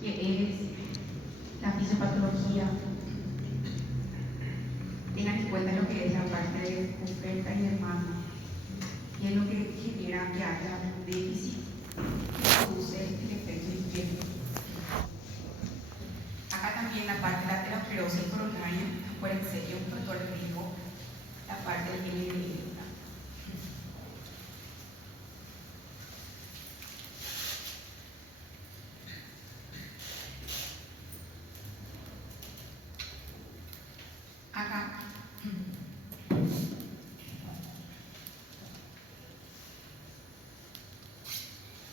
que es la fisiopatología, tengan en cuenta lo que es la parte de oferta y demanda, que es lo que genera que haya un déficit que produce el efecto izquierdo. Acá también la parte de la aterosclerosis coronaria, acuérdense que es un factor de riesgo, la parte del LDL. Acá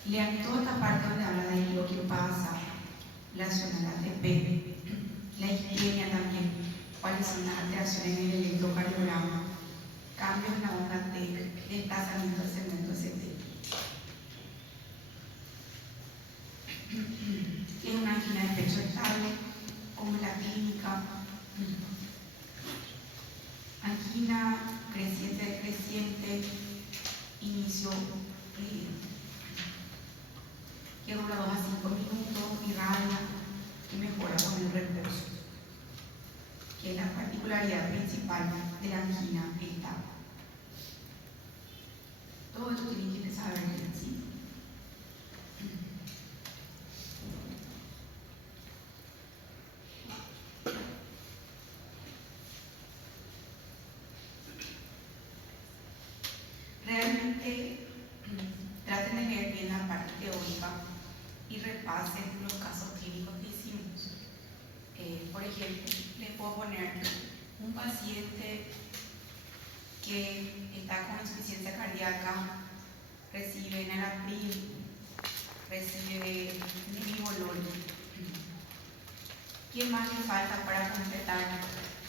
lean toda esta parte donde habla de lo que pasa, la zona de ATP, la isquemia también, cuáles son las alteraciones en el electrocardiograma, cambios en la onda T, desplazamiento del segmento ST. Es una angina de pecho estable, como en la clínica, angina creciente decreciente, inicio que dura 2 a 5 minutos, irradia y mejora con el reposo, que es la particularidad principal de la angina estable. Todo esto tienen que saber ¿sí? Realmente traten de leer bien la parte teórica y repasen los casos clínicos que hicimos. Por ejemplo, les puedo poner un paciente que está con insuficiencia cardíaca, recibe enalapril, recibe nebivolol. ¿Qué más le falta para completar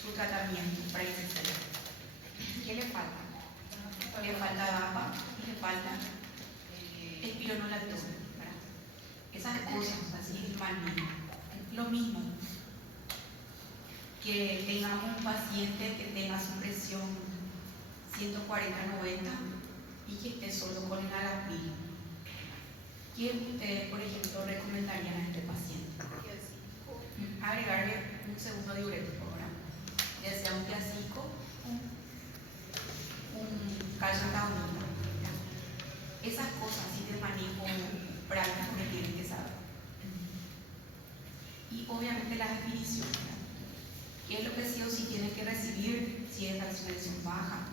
su tratamiento para ICC? ¿Qué le falta? Le falta DAPA y le falta espironolactona, ¿verdad? Esas cosas así mal. Lo mismo que tengamos un paciente que tenga su presión 140-90 y que esté solo con enalapril. ¿Qué ustedes, por ejemplo, recomendarían a este paciente? Agregarle un segundo diurético, ¿verdad? Ya sea un tiazico, un calcium. Esas cosas así de manejo práctico que tienen que saber. Y obviamente la definición, ¿verdad? ¿Qué es lo que sí o sí tienen que recibir si es la oxigenación baja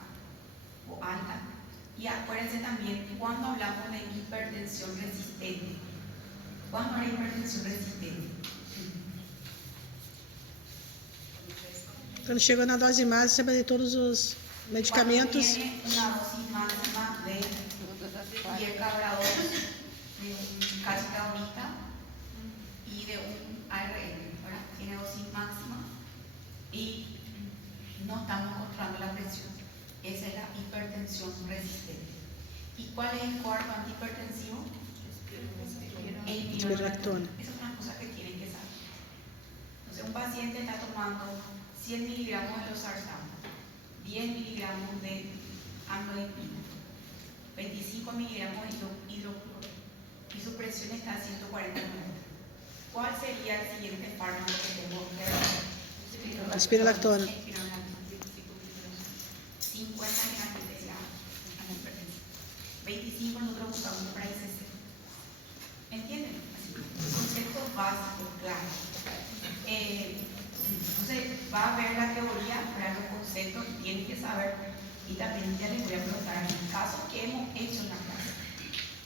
o alta? Y acuérdense también cuando hablamos de hipertensión resistente. ¿Cuándo hay hipertensión resistente? Quando chegou na dose máxima de todos os medicamentos. Cuando tiene una dosis máxima de 10 grados de un calcium y de un ARN, ¿verdad? Tiene dosis máxima y no estamos controlando la presión. Esa es la hipertensión resistente. ¿Y cuál es el cuarto antihipertensivo? Espironolactona. Esa es una cosa que tienen que saber. Entonces, un paciente está tomando 100 miligramos de losartán, 10 miligramos de amlodipina, 25 miligramos de hidrocloro y su presión está a 140. ¿Cuál sería el siguiente fármaco que tengo que dar? Espironolactona. 50 miligramos, 25 nosotros buscamos para ICC. ¿Entienden? Así, conceptos básicos, claro. Entonces, va a ver la teoría, para los conceptos que tienen que saber y también ya les voy a preguntar en casos que hemos hecho en la clase.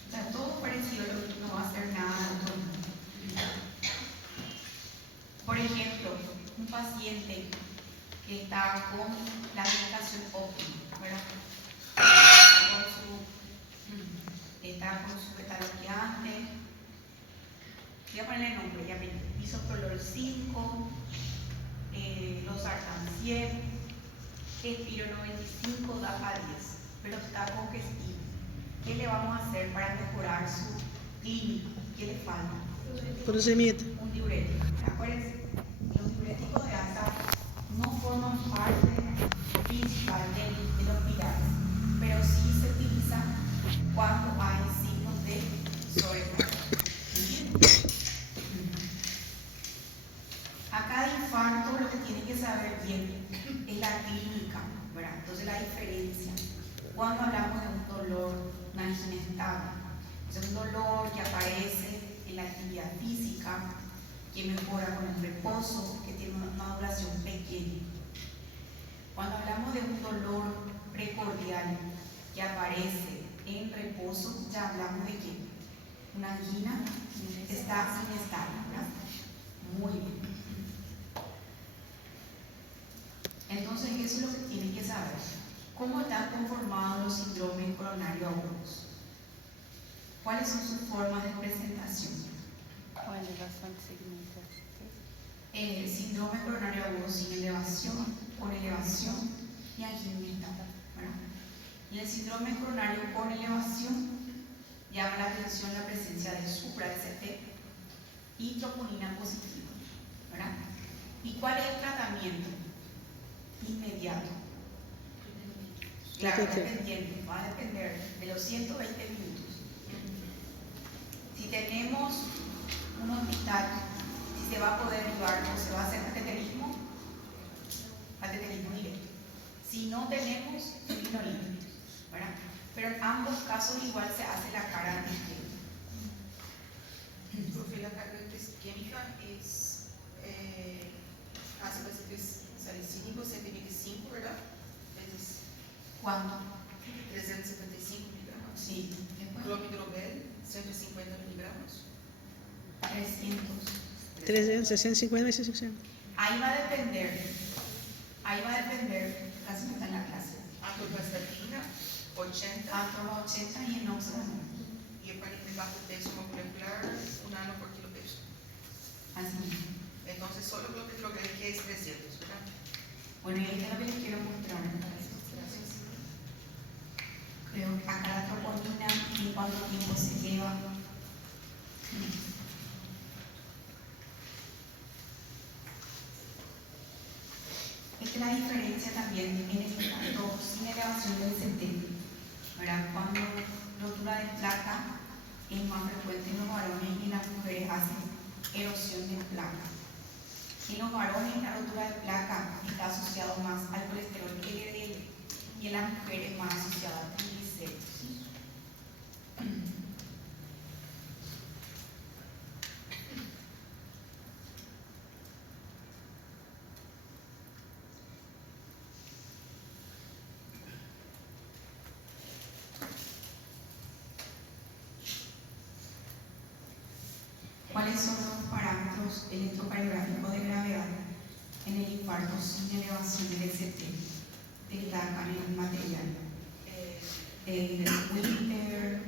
O sea, todo parecido, no va a ser nada de otro mundo. Por ejemplo, un paciente que está con la medicación óptima, ¿verdad? Está con su beta-bloqueante. Voy a ponerle nombre, ya ven, bisoprolol 5, losartán 100, espiro 95, DAPA 10, pero está con Questiva. ¿Qué le vamos a hacer para mejorar su clínico? ¿Qué le falta? Furosemida. Un diurético. Acuérdense, los diuréticos de alta no forman parte principal de los pilares, pero sí se utilizan cuando hay signos de sobrecarga. cuando hablamos de un dolor, una angina estable, es un dolor que aparece en la actividad física, que mejora con el reposo, que tiene una duración pequeña. Cuando hablamos de un dolor precordial que aparece en reposo, ya hablamos de que una angina está inestable, ¿verdad? Muy bien. Entonces, eso es lo que tienen que saber. ¿Cómo están conformados los síndromes coronarios agudos? ¿Cuáles son sus formas de presentación? O elevación segmental. Síndrome coronario agudo sin elevación, con elevación y anginita, ¿verdad? Y el síndrome coronario con elevación llama la atención la presencia de supra-ST y troponina positiva, ¿verdad? ¿Y cuál es el tratamiento inmediato? Claro, va a depender de los 120 minutos. Si tenemos un hospital, si se va a poder llevar o se va a hacer cateterismo directo. Si no tenemos, fibrinolítico, ¿verdad? Pero en ambos casos igual se hace la carga antigénica. Profe, la carga isquémica es ácido salicílico 125, ¿verdad? Es ¿Cuánto? 375 miligramos. Sí, después Clopidogrel 150 miligramos. 300. 300, 650 y 650. Ahí va a depender, casi no está en la clase. Atorvastatina 80 Atorva 80 y enoxaparin. y heparina de bajo peso molecular 1 nano por kilo peso. Así mismo. Entonces, solo clopidogrel que es 300, ¿verdad? Bueno, y esto es lo que les quiero mostrar para eso. Gracias. Creo que acá la troponina, en cuánto tiempo se lleva. Esta es la diferencia también en el infarto sin elevación del CT, ¿verdad? Cuando rotura de placa es más frecuente en los varones y en las mujeres hace erosión de placa. En los varones la rotura de placa está asociado más al colesterol LDL y en las mujeres más asociada a triglicéridos. ¿Cuáles son los parámetros electrocardiográficos de gravedad en el infarto sin elevación del ST? Destacan en el material. Winter,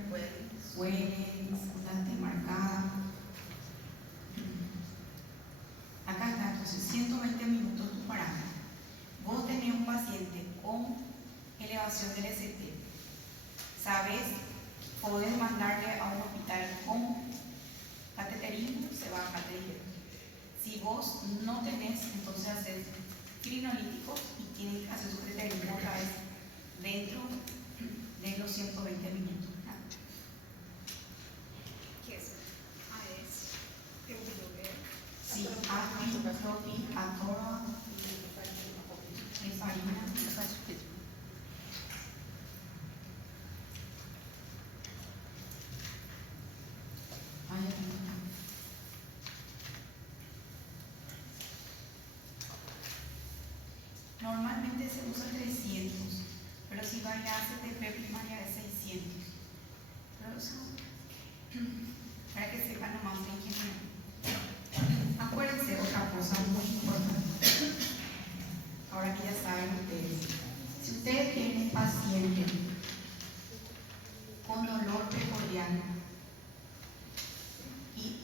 Wellens, constante marcada. Acá está, entonces 120 minutos tu parámetro. Vos tenés un paciente con elevación del ST. ¿Sabes? Podés mandarle a un hospital con cateterismo, se va a cateterismo. Si vos no tenés, entonces haces fibrinolíticos y tienes que hacer su cateterismo otra vez dentro de los 120 minutos. ¿Qué es? AES, Eubidover, Sí, apipropi, atora, heparina. Normalmente se usa 300, pero si va a CTP primaria es 600. Pero para que sepan nomás en general. Acuérdense otra cosa muy importante. Ahora que ya saben ustedes. Si ustedes tienen un paciente con dolor precordial y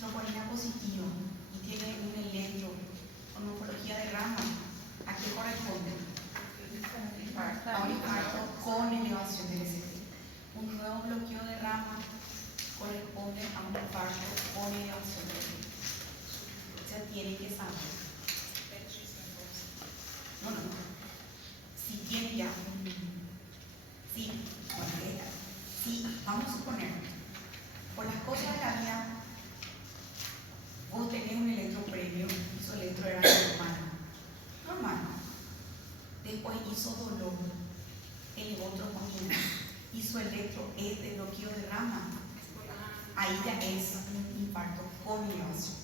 troponina positiva y tiene un electro con morfología de rama, ¿a qué corresponde? A un infarto con elevación del ST. Un nuevo bloqueo de rama corresponde a un infarto con elevación del ST. O sea, tiene que saber. No. Si tiene ya sí, vamos a suponer, por las cosas de la vida, vos tenés un electro previo, su electro era normal. Después hizo dolor, elevó troponina. ahí ya es un infarto con elevación.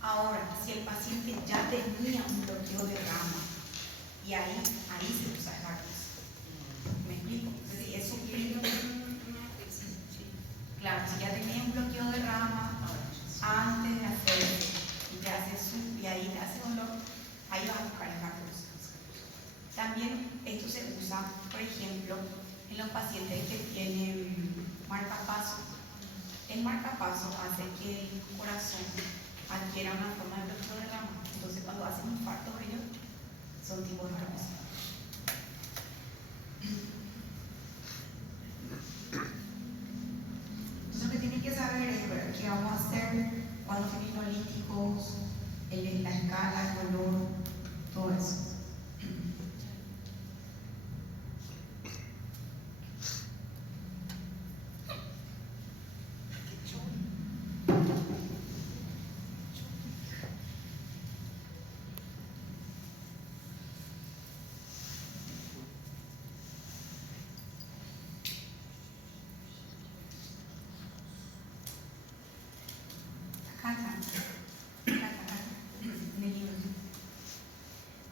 Ahora, si el paciente ya tenía un bloqueo de rama, y ahí se usa el arroz. ¿Me explico? Es decir, es suplir. Claro, si ya tenía un bloqueo de rama antes de hacer y ahí te hace dolor, ahí vas a buscar el arroz. También esto se usa, por ejemplo, en los pacientes que tienen marcapaso. El marcapaso hace que el corazón adquiera una forma de bloqueo de rama. Entonces, cuando hacen infartos ellos, son tipos de arroz. Entonces, lo que tienen que saber es qué vamos a hacer, cuántos fibrinolíticos, la escala, el color, todo eso.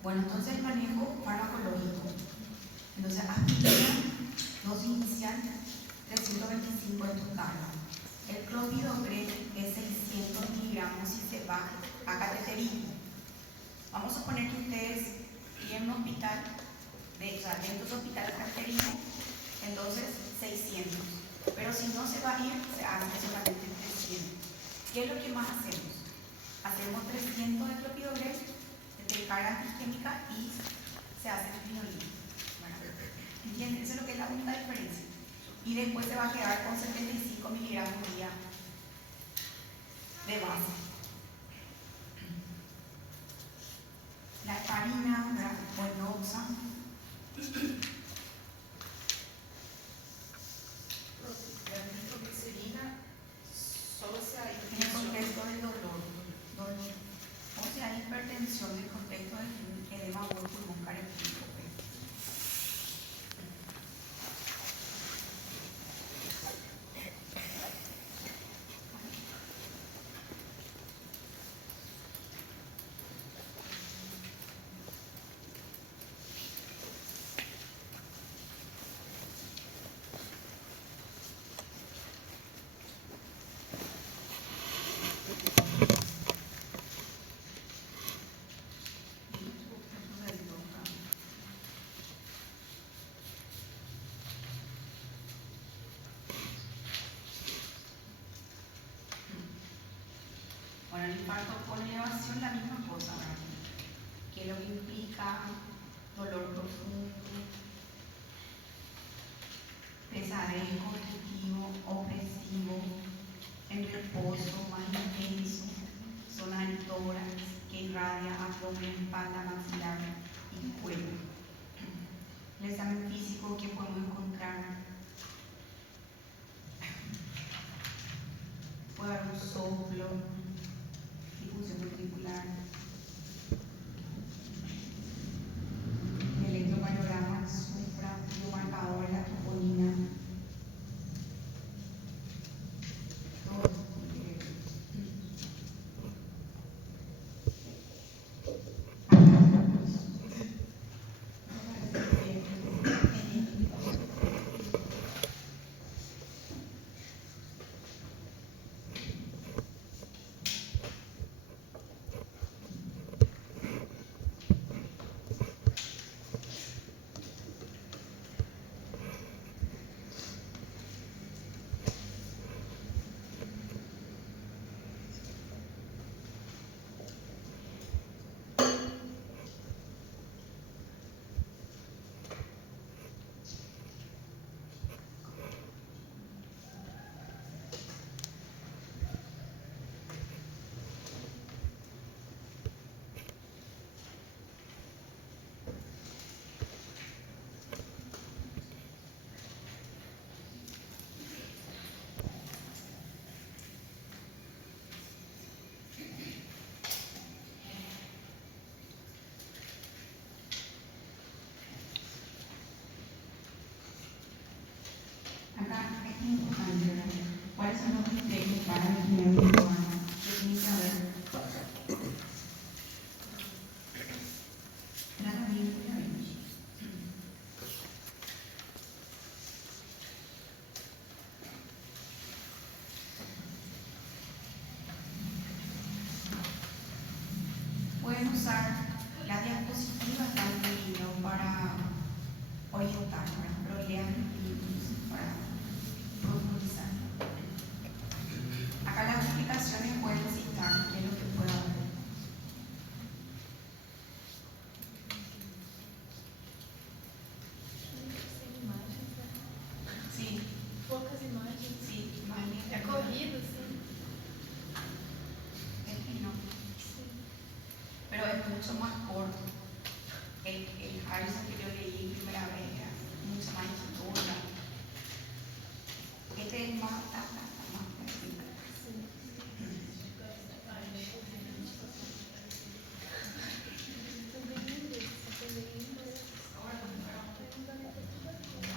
Bueno, entonces el manejo farmacológico. Entonces, aspirina, dosis inicial 325 en total. El clopidogrel es 600 miligramos y se va a cateterismo. Vamos a suponer que ustedes tienen un hospital, dentro de hospital de cateterismo, entonces 600. Pero si no se va a ir, se hace solamente 300. ¿Qué es lo que más hacemos? Hacemos 300 de clopidogrel, de carga antihistamínica y se hace fibrinolina. Bueno, ¿entienden? Eso es lo que es la única diferencia. Y después se va a quedar con 75 miligramos día de base. La heparina, Volnoxa. La nitroglicerina solo se ha En el contexto del dolor. O sea, hipertensión en el contexto del edema agudo pulmón caretípico. Bueno, el infarto con elevación, la misma cosa, ¿verdad? Que es lo que implica dolor profundo, pesadez constitutivo, opresivo, en reposo, más intenso, zona del tórax que irradia abdomen, espalda, maxilar y cuello. El examen físico que podemos encontrar puede haber un soplo, difusión ventricular, el electrocardiograma, supra, biomarcador, la troponina, todo eso tiene que ver. son más cortos. El Harrison que yo leí primera vez era mucho más historia. Este es más, más flexible.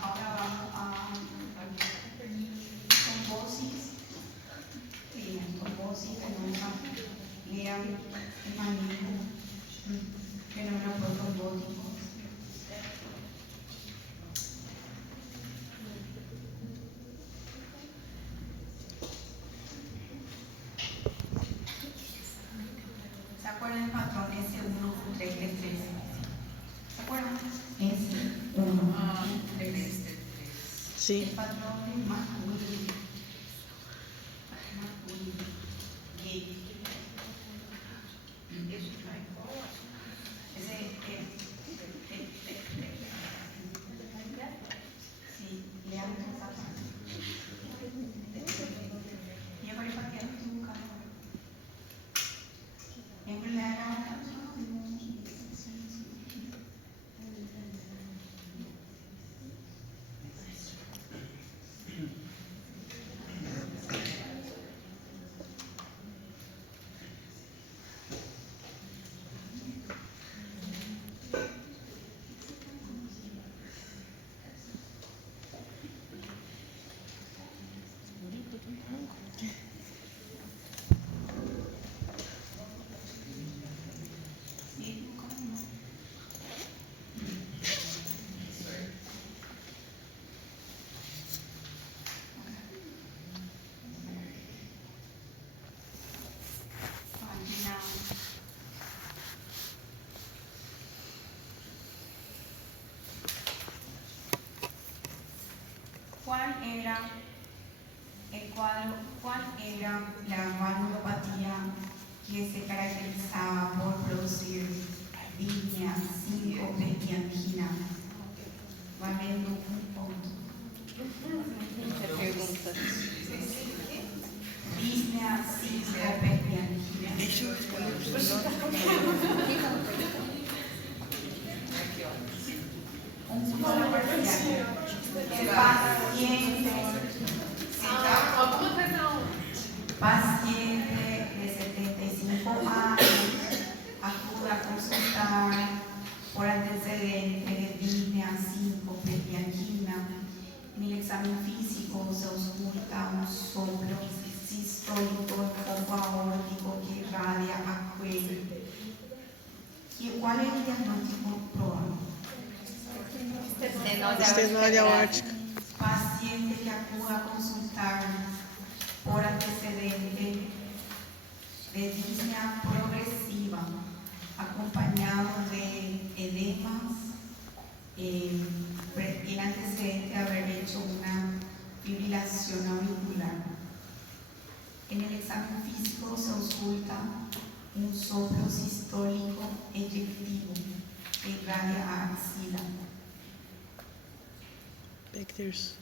Ahora vamos a trombosis, venosa, lean el manejo, fenómeno protrombótico. ¿Se acuerdan del patrón S1, Q3, T3? ¿Se acuerdan? S1, Q3. Sí. El patrón es masculino. Gay. Ese sí, lean esa parte. Y ahora para qué lo estoy buscando. Enfermedad. Sí, ¿cómo no? Página. ¿Cuál era el cuadro? ¿Cuál era la valvulopatía que se caracterizaba por producir disnea, síncope y angina? Valiendo un punto. Muita pergunta. Disnea, síncope y angina. Deixa eu responder o Un punto parcial. El paciente. Alguma coisa não. Paciente de 75 años acude a consultar por antecedente de disnea, síncope y angina. En el examen físico se ausculta un soplo sistólico en foco aórtico que irradia a cuello. ¿Y cuál es el diagnóstico probable? Estenose aórtica. Paciente que acude a consultar por antecedente de disnea progresiva, acompañado de edemas, el antecedente de haber hecho una fibrilación auricular. En el examen físico se ausculta un soplo sistólico eyectivo que irradia a axila. Vectors.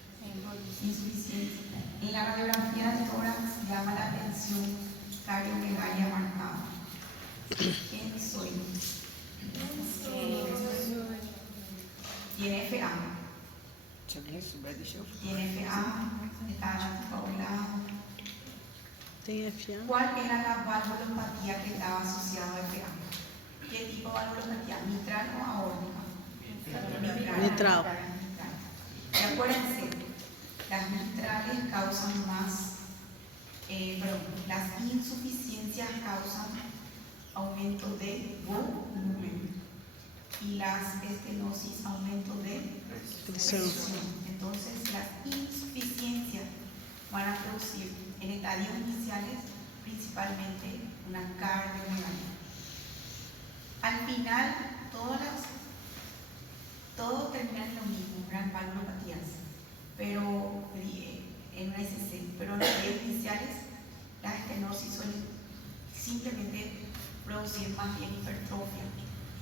Insuficiencia. En la radiografía del tórax llama la atención cardiomegalia marcada. ¿Quién soy? Tiene FA. Se alguém souber, deixa eu. Tiene FA, está anticoagulado. Tem FA. ¿Cuál era la valvulopatía que estaba asociada a FA? ¿Qué tipo de valvulopatía? ¿Mitral o aórtica? Mitral. Y acuérdense, las mitrales causan más, las insuficiencias causan aumento de volumen y las estenosis aumento de Presión. presión. Entonces, las insuficiencias van a producir en estadios iniciales principalmente una cardiomegalia. Al final, todos terminan lo mismo, gran valvulopatías, pero en una SC, pero en los estadios iniciales las estenosis suelen simplemente producir más bien hipertrofia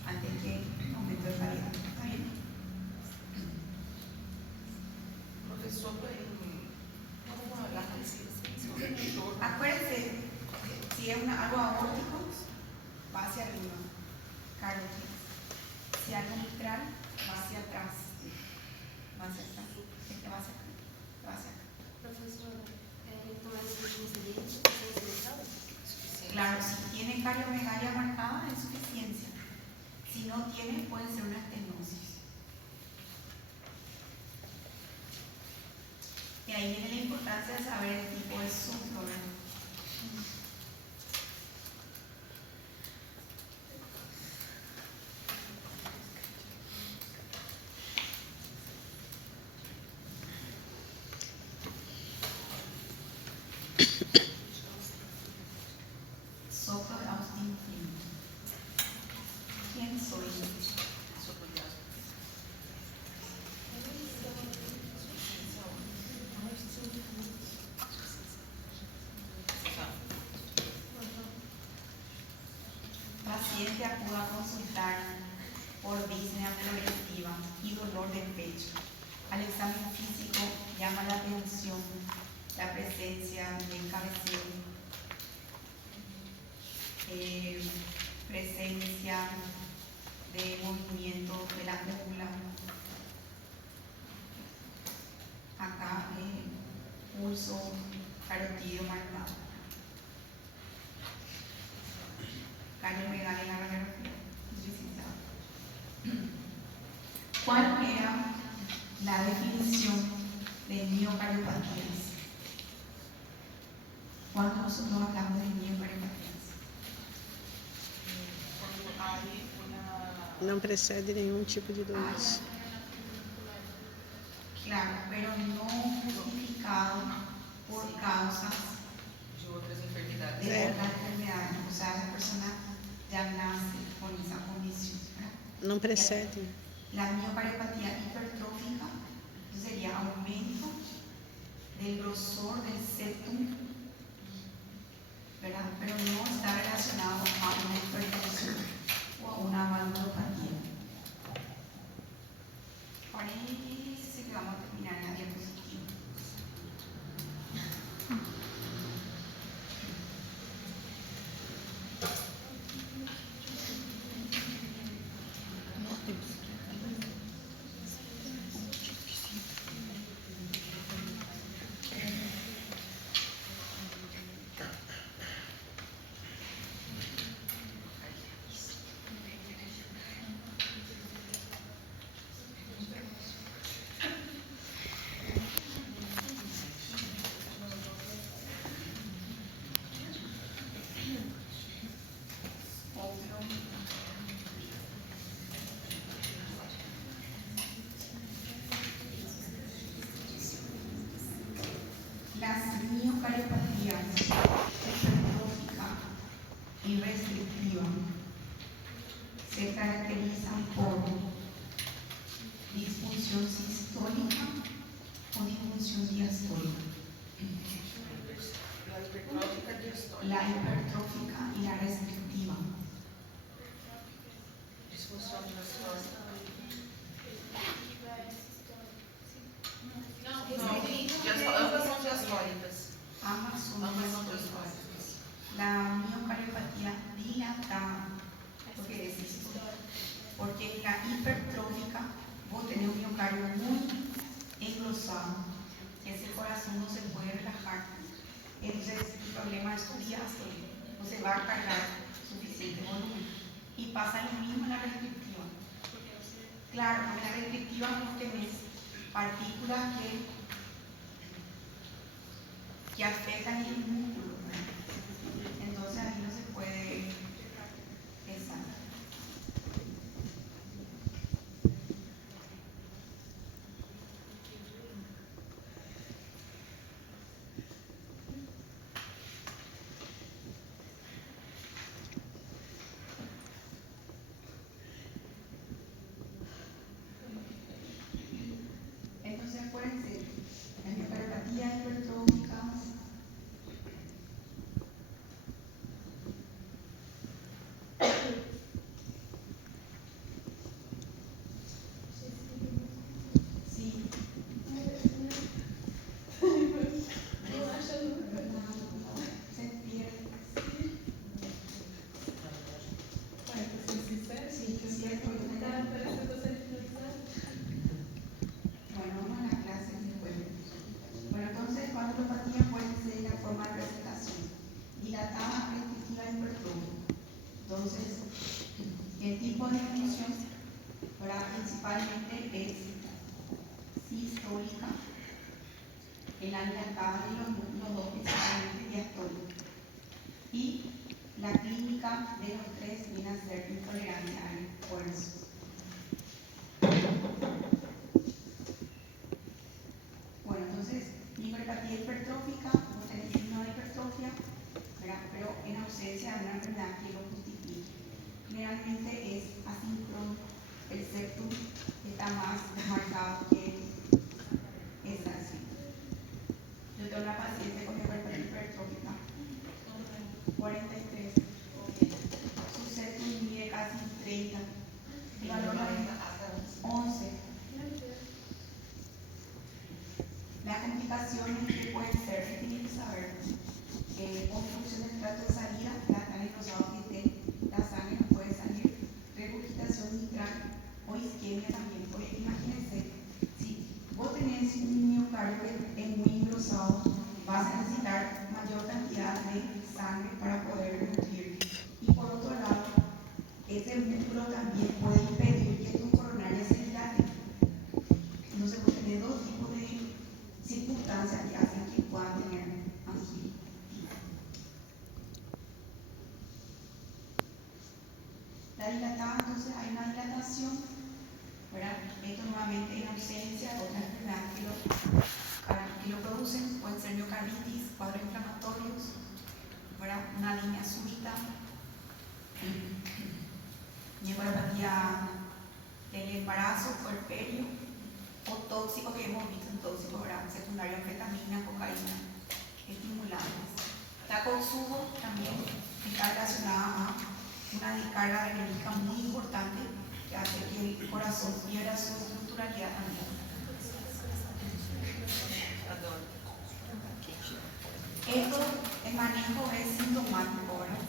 antes que aumento de calidad. ¿Está bien? Professor, vamos falar desse Acuérdense, si es algo aórtico, va hacia arriba. carótidas. Si algo mitral, va hacia atrás. Va hacia atrás. Este va hacia acá. Va hacia acá. Profesora, então essa seria insuficiência letal? Claro, si tiene cardiomegalia marcada, es insuficiencia. Si no tiene, puede ser una estenosis. Y ahí viene la importancia de saber el tipo de soplo, ¿verdad? Soplo de Austin Flint. ¿Quién soy? Paciente acude a consultar por disnea progresiva y dolor de pecho. Al examen físico llama la atención la presencia de cabeceo, presencia de movimiento de la cúpula. Acá pulso carotidio marcado. Cardiomegalia en la radiografía. ¿Cuál era la definición de miocardiopatías? Cuando nosotros hablamos de miocardiopatías, Quando hay una... Não precede nenhum tipo de doença. claro, pero no justificado por causas de outras enfermidades. de otras enfermedades. O sea, la persona ya nace con esa condición, ¿verdad? Não precede. La miocardiopatía hipertrófica sería aumento del grosor del septum, ¿verdad? Pero no está relacionado a una hipertensión o a una valvulopatía. Parece que vamos a terminar en la diapositiva. Las miocardiopatías hipertrófica y restrictiva se caracterizan por disfunción sistólica o disfunción diastólica. La hipertrófica diastólica. La hipertrófica y la restrictiva. Disfunção diastólica. Ambas são diastólicas. Ambas son Ambas são diastólicas. diastólicas. La miocardiopatia dilatada, ¿lo que es esto? Porque en la hipertrófica vos tenés un miocardio muy engrosado, ese corazón no se puede relajar, entonces el problema es tu diástole, no se va a cargar suficiente volumen. Y pasa lo mismo en la restrictiva. Claro, en la restrictiva vos tenés partículas que afectan el músculo, ¿verdad? Entonces ahí no se puede exacto. Entonces acuérdense, la miocardiopatia hipertrófica Entonces, el tipo de evolución, ¿verdad? Principalmente es sistólica, en la dilatada de los dos principalmente diastólicos. Y la clínica de los tres viene a ser intolerancia al esfuerzo. Bueno, entonces, micropatía hipertrófica, vos tenés signo de hipertrofia, ¿verdad? Pero en ausencia de una enfermedad que lo justifique. Generalmente es asíncrono, el septum está más marcado que esta así. Yo tengo una paciente con micropatía hipertrófica, 43. Su septum mide casi 30. El valor es 11. Las complicaciones que pueden ser, que tienen que saber, obstrucción del trato de salida, la tan engrosado que esté, la sangre no puede salir, regurgitación mitral o isquemia también. Porque imagínense, si vos tenés un miocardio que es muy engrosado, vas a necesitar mayor cantidad de sangre para poder nutrir. Y por otro lado, ese músculo también puede impedir que tu coronaria se dilate. Entonces, vos tenés dos tipos de circunstancias que hacen que puedan tener angina. La dilatada, entonces hay una dilatación, ¿verdad? Esto nuevamente en ausencia de otras enfermedades que lo producen, pueden ser miocarditis, cuadros inflamatorios, ¿verdad? Una anemia súbita, neuropatía del embarazo, puerperio, o tóxico que hemos visto en tóxico, ¿verdad? Secundario, anfetamina, cocaína, estimulantes. La consumo también está relacionada a una descarga renérgica muy importante que hace que el corazón pierda su estructuralidad también. Esto, el manejo es sintomático, ¿verdad?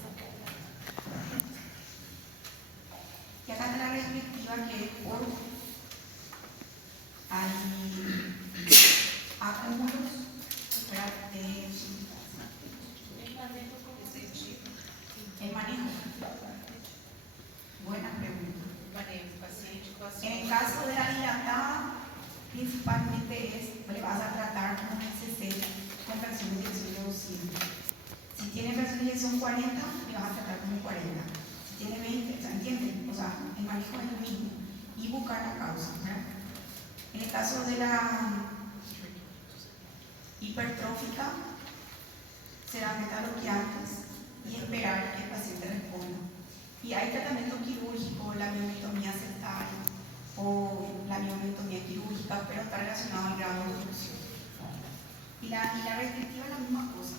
Y acá está la restrictiva que es por hay acúmulos, ¿verdad? El manejo. Buena pregunta. En el caso de la dilatada, principalmente le vas a tratar con SC con fracción de inyección reducida. Si tiene fracción de inyección 40, le vas a tratar con 40. Si tiene 20, ¿entienden? O sea, el manejo es el mismo. Y buscar la causa, ¿verdad? En el caso de la hipertrófica, será metalobloqueantes y esperar que el paciente responda. Y hay tratamiento quirúrgico, la miometomía septal o la miometomía quirúrgica, pero está relacionado al grado de obstrucción. Y la restrictiva es la misma cosa.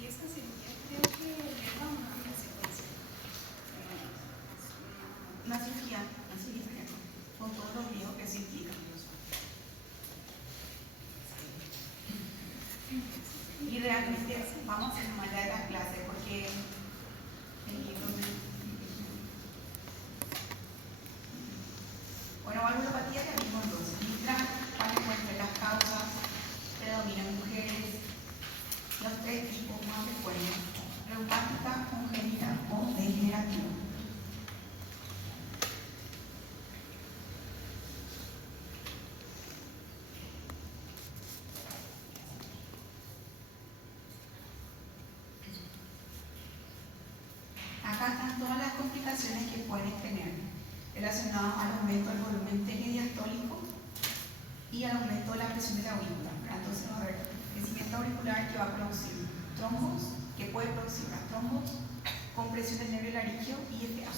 Y esta cirugía creo que lleva una secuencia. Una cirugía, con todos los riesgos que se implican. Y realmente vamos a hacer una de las clases porque el libro bueno, valvulopatía ya vimos entonces. Mitral, para que encuentren las causas, predominan mujeres, los tres tipos más frecuentes: reumática, congénita o degenerativa. Acá están todas las complicaciones que pueden tener relacionadas al aumento del volumen tenidiastólico y al aumento de la presión de la aurícula. Entonces, va a haber crecimiento auricular que va a producir trombos, que puede producir trombos, compresión del nervio laríngeo y FA.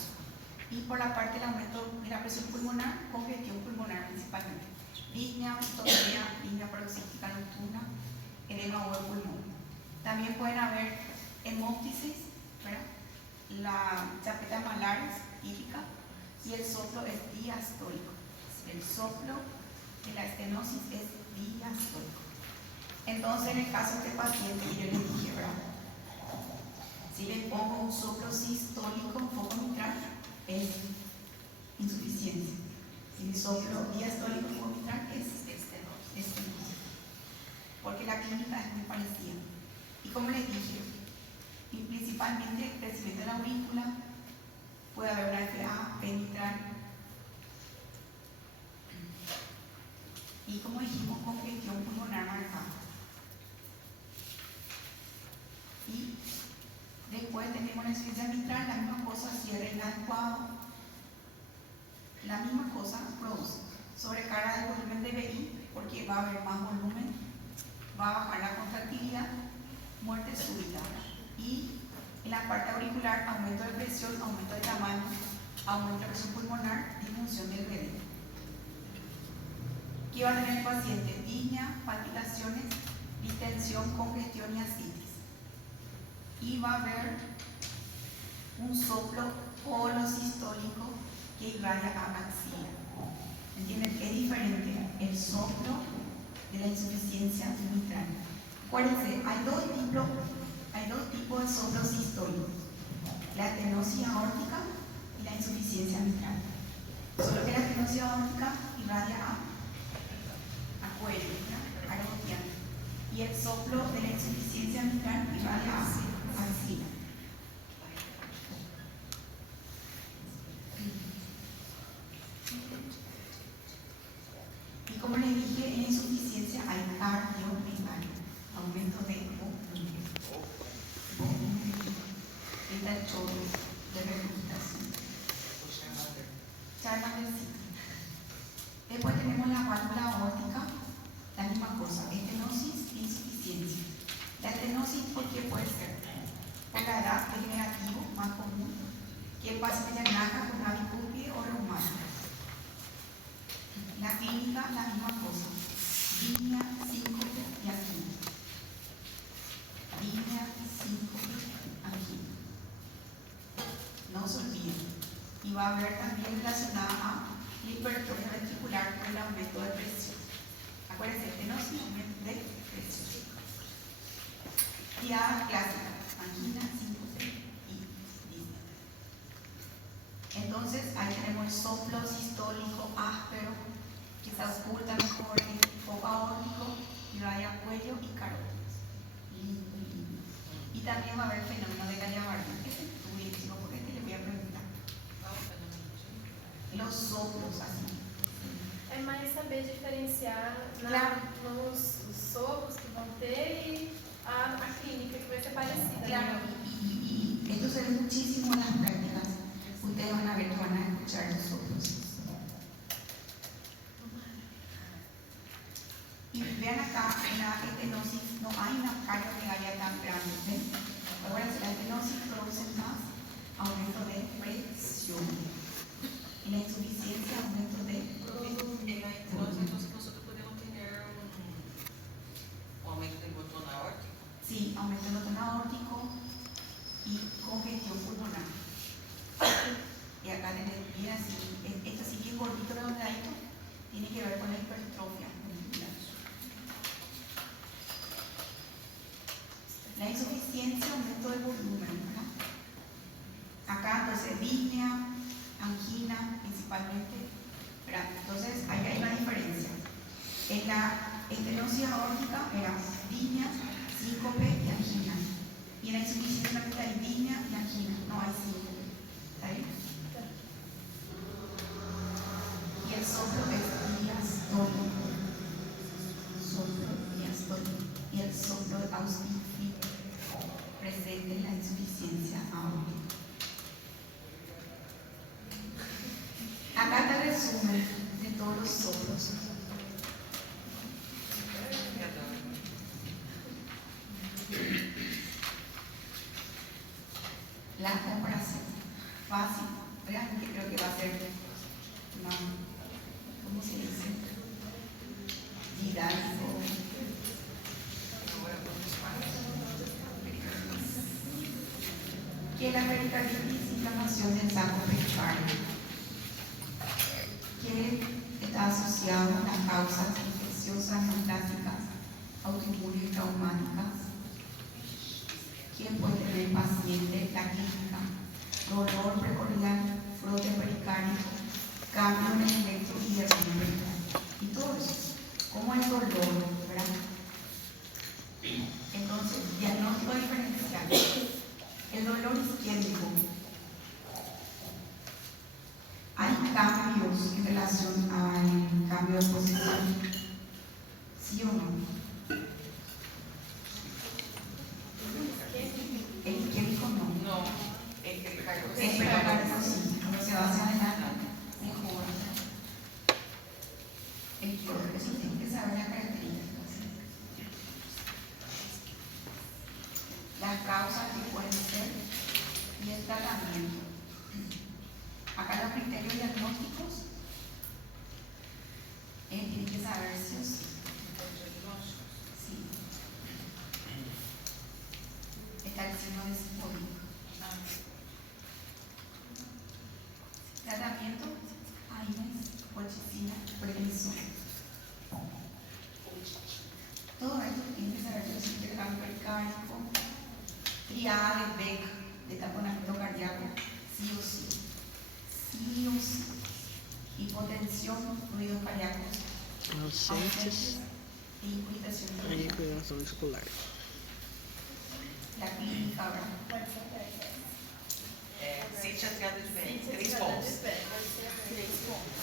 Y por la parte del aumento de la presión pulmonar, congestión pulmonar principalmente. Disnea, hipotonía, disnea paroxística nocturna, edema agudo del pulmón. También pueden haber hemóptisis, ¿verdad? La chapeta malares típica y el soplo es diastólico. El soplo de la estenosis es diastólico. Entonces, en el caso de este paciente, yo le dije, ¿verdad? Si le pongo un soplo sistólico, un foco mitral, es insuficiencia. Si mi soplo diastólico, un foco mitral, es estenosis. Porque la clínica es muy parecida. Y como les dije, y principalmente el crecimiento de la aurícula, puede haber una FA mitral. Y como dijimos, congestión pulmonar marcada. Y después tenemos la insuficiencia mitral, la misma cosa, cierre inadecuado. La misma cosa produce sobrecarga del volumen de BI, porque va a haber más volumen, va a bajar la contractilidad, muerte súbita. Y en la parte auricular, aumento de presión, aumento de tamaño, aumento de presión pulmonar, disfunción del BD. ¿Qué va a tener el paciente? Disnea, palpitaciones, distensión, congestión y ascitis. Y va a haber un soplo holosistólico que irradia a axila. ¿Entienden? Es diferente el soplo de la insuficiencia mitral. Acuérdense, hay dos tipos de soplos sistólicos: la estenosis aórtica y la insuficiencia mitral. Solo que la estenosis aórtica irradia a cuello, arotia, y el soplo de la insuficiencia mitral irradia a axila. Y como les dije, en insuficiencia hay cardiomegalia, aumento de volumen. Está el chorro de regurgitación. Charmander-Ciclo. Después tenemos la válvula aórtica, la misma cosa, estenosis e insuficiencia. La estenosis, ¿por qué puede ser? Por la edad degenerativo, más común, que el paciente naca con una bicupia o reumática. La clínica, la misma cosa, disnea, síncope y angina. Disnea, síncope, angina. No se olviden. Y va a haber también relacionada a la hipertrofia ventricular con el aumento de presión. Acuérdense, estenosis, aumento de presión. Tirada clásica, angina, síncope y disnea. Entonces, ahí tenemos el soplo sistólico áspero, que se oculta mejor en el foco aórtico, irradia cuello y carótidos. Y también va a haber fenómeno de Galliard-Bardin. Este es durísimo, porque le voy a preguntar. Los soplos así. É mais saber diferenciar Claro. nos sopros que vão ter e a clínica que vai ser parecida. Claro, y esto se ve muchísimo en las prácticas. Ustedes van a ver que van a escuchar los soplos. Y vean acá, en la estenosis no hay una cardiomegalia tan grande. ¿Ven? Acuérdense, la estenosis produce más aumento de presión. En la insuficiencia, aumento de En la estenosis, entonces nosotros podemos tener un aumento del botón aórtico. sí, aumento del botón aórtico y congestión pulmonar. Y acá tienen bien así, esto así bien gordito, redondadito, tiene que ver con la hipertrofia ventricular. La insuficiencia, aumento del volumen, ¿verdad? Acá entonces disnea, angina principalmente, ¿verdad? Entonces ahí hay una diferencia. En la estenosis aórtica era disnea, síncope y angina. Y en la insuficiencia mitral hay disnea y angina, no hay síncope. ¿Está bien? Y el soplo es diastólico. Soplo diastólico. Y el soplo austífico presente en la insuficiencia aórtica. Acá está el resumen de todos los soplos. La comparación fácil, realmente creo que va a ser más, ¿cómo se dice? Didáctico. Que la pericarditis, inflamación del saco pericardio, que está asociado a las causas infecciosas neoplásicas, autoinmunes y traumáticas. ¿Quién puede tener el paciente? La clínica, dolor precordial, frote pericárdico, cambio en el electro y derrame pericardial. Y todo eso, como el dolor, ¿verdad? Entonces, diagnóstico diferencial. El dolor isquémico relación al cambio de posición? ¿Sí o no? El isquémico no. No, el que cayó. El permanente sí. Cuando se va hacia adelante, mejor. Eso tiene que saber las características. Las causas que pueden ser y el tratamiento. Acá los criterios diagnósticos tienen que saber sí o sí. Sí. Está el signo de psicodia. Tratamiento, AINES, colchicina, prednisona. Todo esto tiene que saber si es intercambio pericárdico, triada de Beck, de taponamiento cardíaco, sí o sí. Sí o sí. Hipotensión, ruidos cardíacos, Ausentes. e incuitación. Regulação muscular. La clínica, ¿verdad? Pode ser até. Sente a triada de bem. Sim, 3 você pontos. vai dar 3 pontos.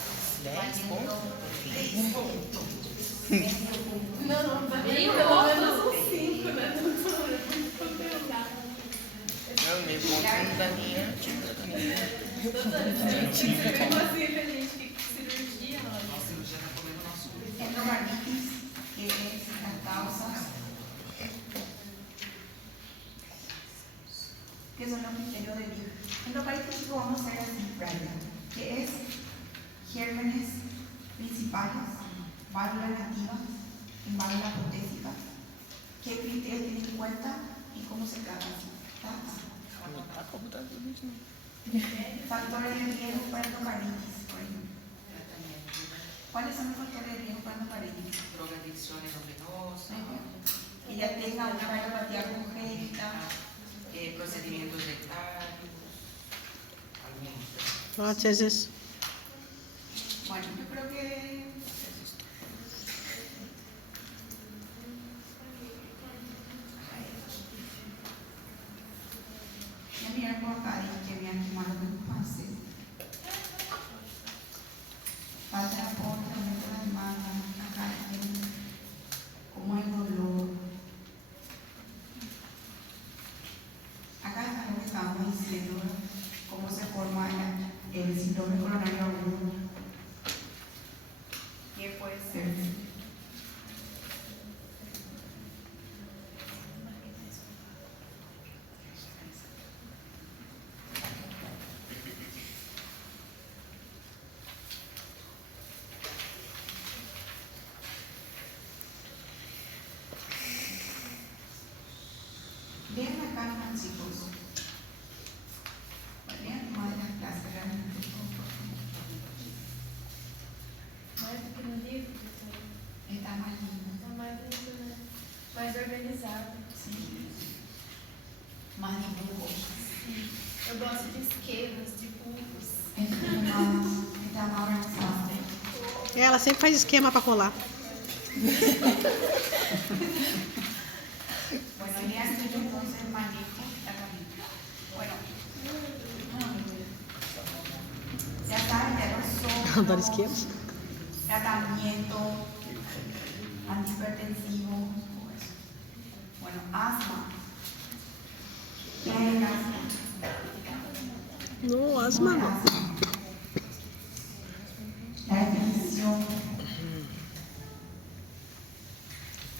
10 pontos? 3 pontos. Não, vai bem pelo menos uns 5, né? Não, meio ponto da minha. Como assim que a gente fica com cirurgia, A olha? cirurgia está comendo nosso olho. Endocardite, que es las causas, que son los criterios de vida. Endocardite lo vamos a hacer así, Brian, que es gérmenes principales, válvulas nativas, en válvulas protésicas, qué criterios tienen en cuenta y cómo se trata. Não tá computador mesmo. Factores de riesgo para endocarditis, por ejemplo. ¿Cuáles son los factores de riesgo para endocarditis? Drogadicción endovenosa, Que ya tenga una cardiopatía congénita, procedimientos rectarios, algunos. Próteses. bueno, yo creo que ya mirar por acá, dije que me han quemado los pases. Falta de apoyo, aumento de la demanda, acá como el dolor. Acá está lo que estábamos diciendo, ¿verdad? Cómo se forma el síndrome coronario agudo. ¿Qué puede ser? Vean acá los chicos. Vean más de las clases realmente. Mais do que no livro, Está más lindo. tá mais lindo, né? Mais organizado. Sí. Más dibujos. Sim. Eu gosto de esquemas, de burros. Está más organizado. Ela sempre faz esquema para colar. Bueno, ya estoy entonces manejo tratamiento. Bueno, ya saben, ya no Adoro son esquemas. tratamiento antihipertensivo. Todo eso. Bueno, asma. ¿Qué hay en asma? No, asma não. La definición.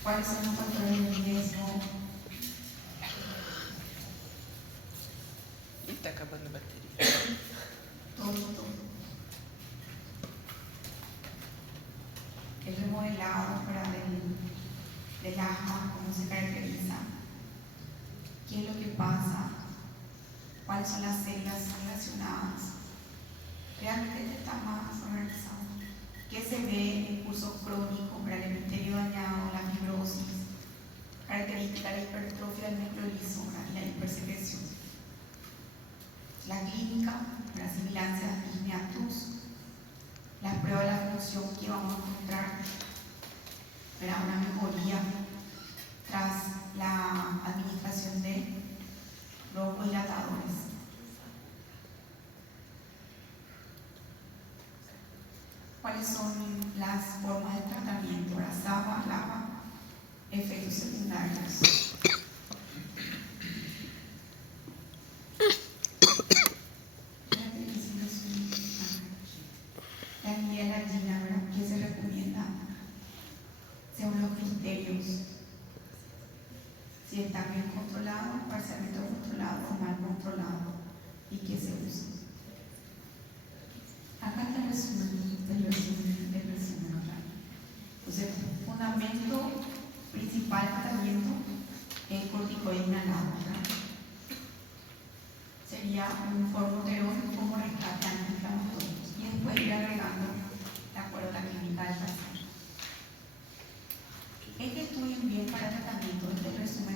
¿Cuáles son los factores de riesgo? Ih, tá acabando a bateria. Todo. El remodelado para del asma, cómo se caracteriza, qué es lo que pasa, cuáles son las células relacionadas. Realmente está más organizado. ¿Qué se ve? El curso crónico para el epitelio dañado, la fibrosis, característica de la hipertrofia del núcleo liso y la hipersecreción. La clínica, la similancia de disneatus, las pruebas de la función que vamos a encontrar para una mejoría tras la administración de broncohilatadores. cuáles son las formas de tratamiento, la SABA, LAVA, efectos secundarios. La guía de la Gina, ¿verdad? ¿Qué se recomienda? Según los criterios. Si está bien controlado, parcialmente controlado o mal controlado. ¿Y qué se usa? Acá está el resumen del resumen, ¿verdad? Entonces, fundamento principal del tratamiento es corticoide inhalado, ¿verdad? Sería un formoterol como rescate antiinflamatorio y después ir agregando de acuerdo a la química del paciente. Es que estudien bien para el tratamiento del resumen.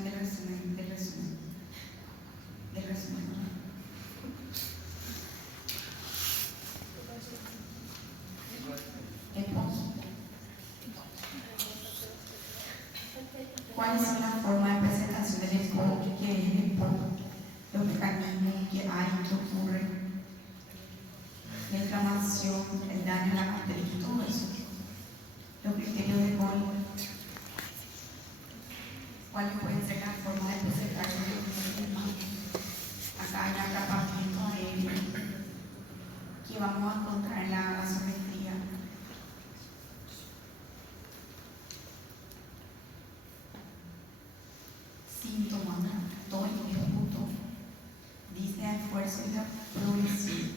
¿Cuál es la forma de presentación del EPOC? ¿Qué es el EPOC? Los mecanismos que hay, que ocurre, la inflamación, el daño a la matriz, todo eso. Los criterios de Gol. ¿Cuáles pueden ser las formas de presentarse de los mismos? Acá hay atrapamiento aéreo que vamos a encontrar en la gasometría. Síntomas, todo el disputo, dice esfuerzo y progresivo.